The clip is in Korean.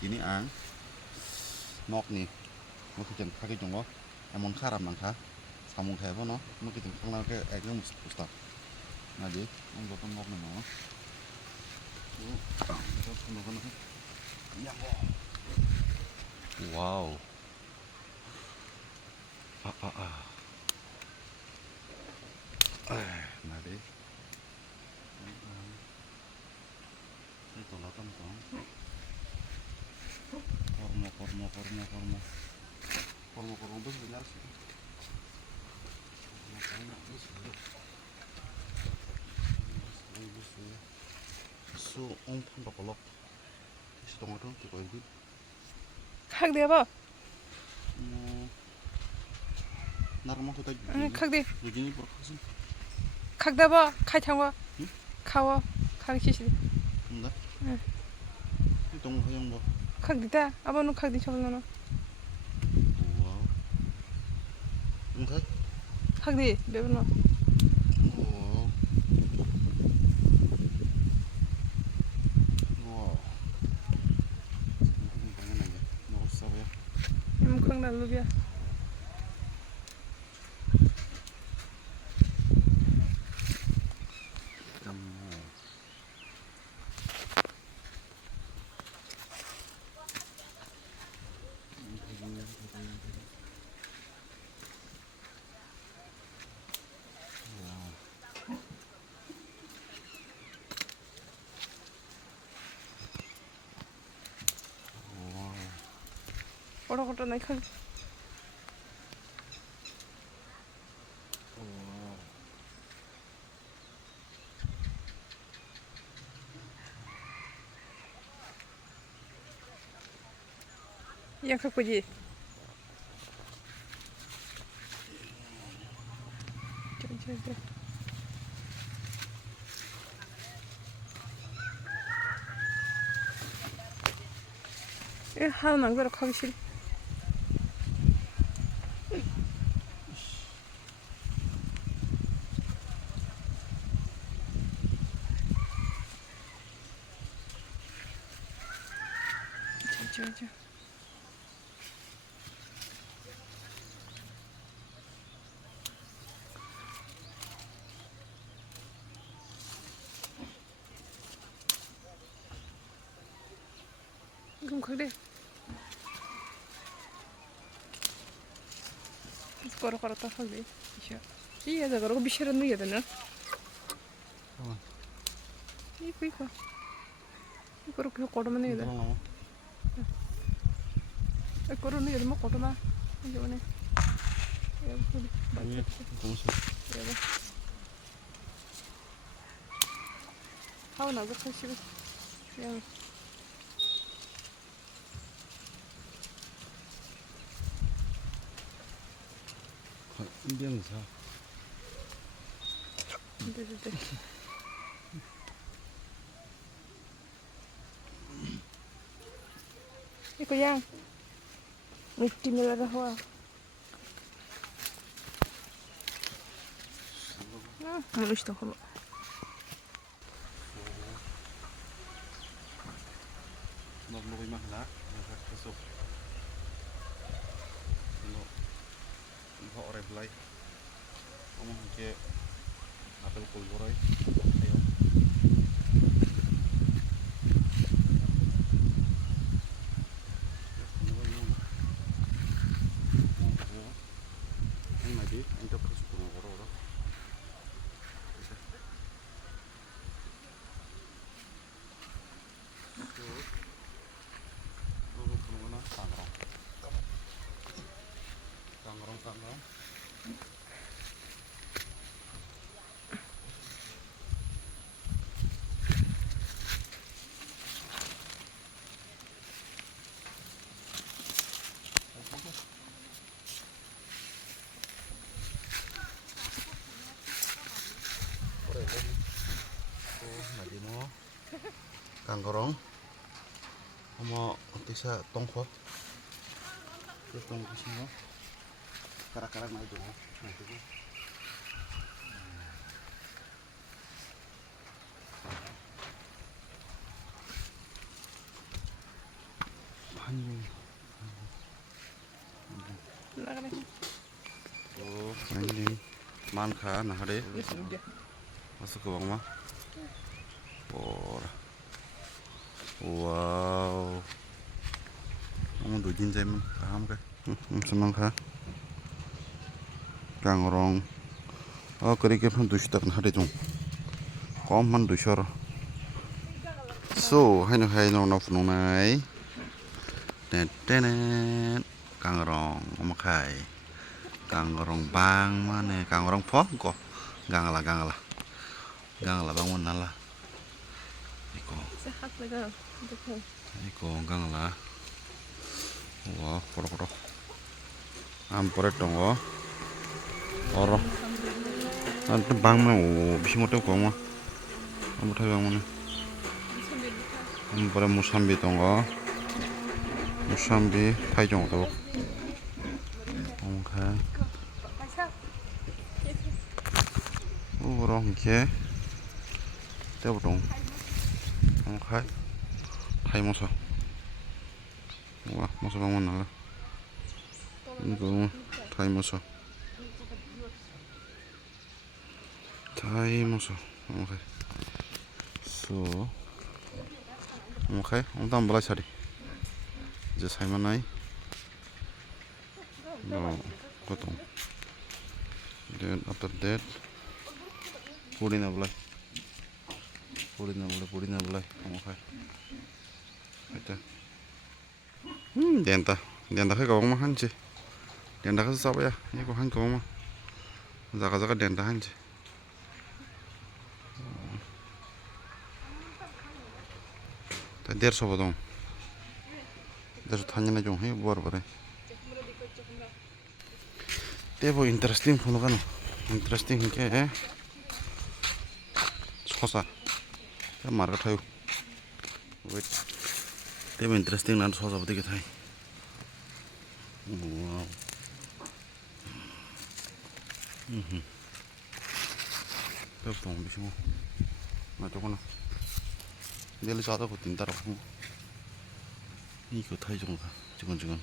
Ini ang nok nih nó cứ chừng cái chúng nó em muốn khá làm bằng khá sao muốn thế nó cứ chừng không nào cái ai cứ một stop là gì không có con ngọc này nó wow mà đi cái tổ nó con kormo bus benar sih so on pun bakolok setengah dong kita ini khắc đi bao narmo kita khắc đi begini berkasih khắc đi bao khai thang bao khao khắc chi chi enggak itu yang mau khắc đi ta apa nu khắc đi cho nó wow enggak khắc đi để nó wow wow mau sao ya em không làm luôn bia bड़ा बड़ा नहीं खा yang khắc cái gì chơi 하나는 안 그렇게 하기 싫어. 자. 그럼 그래. 걸어 딱 하기. 이야 저거 비셔는 넣어야 되나? 이거. 이거로 그냥 걸으면 해야 돼. 이거로 넣어야 돼. 뭐 걸으면. 이거네. Ini 공수. 하고 나서 가시고. 그냥 인병사. 네. 이거 양. मिट्टी में लगा हुआ मनुष्य तो हो Naglukoy mahla, nakakasok. Naka reply. Omong ke apel kulburay. Ayo. Ang madi, ang tapos ko ng oro. Tangrong. Madi mo. Tangrong. Mo tisa tongko. Tongko sino. Karak-karak na ito mo. 한국 나가래. 아니 많카 나하래 와서 그 방마 보라 와우 ông đủ chín xem không cái xem mang khá càng rong cái cái phần đủ sạch là hết rồi có phần đủ sờ so hay nó nó phun này nè càng rong ông khai càng rong bang mà nè càng rong phó có càng là bang muốn là 이거 강라 와 보러 안 보랬던 거 얼어 난 방면 오 비신 것도 없고 뭐 아무 타이밍은 안 보래 무삼비 동거 무삼비 타이 정도 오케이 우로 이렇게 떼보동 오케이 타이 모서 와 모서 방문 나가 이거 타이 모서 오케이 소 오케이 온단 몰라 차리 이제 살만 나이 너 고통 then after that 뿌리나 볼래 오케이 일단 된다 해가 오면 한지 된다 가서 싸봐야 이거 한 거만 자가자가 된다 한지 다 데르서 보동 데르서 타니나 좀 해 뭐라 그래 대보 인터레스팅 보는 거는 인터레스팅 게 소사 말을 타요 왜 대보 인터레스팅 난 소사 어떻게 타이 와우 배고파 미시고 나 저거나 내일 자다고 뛴다라고 이거 타이 정도 지금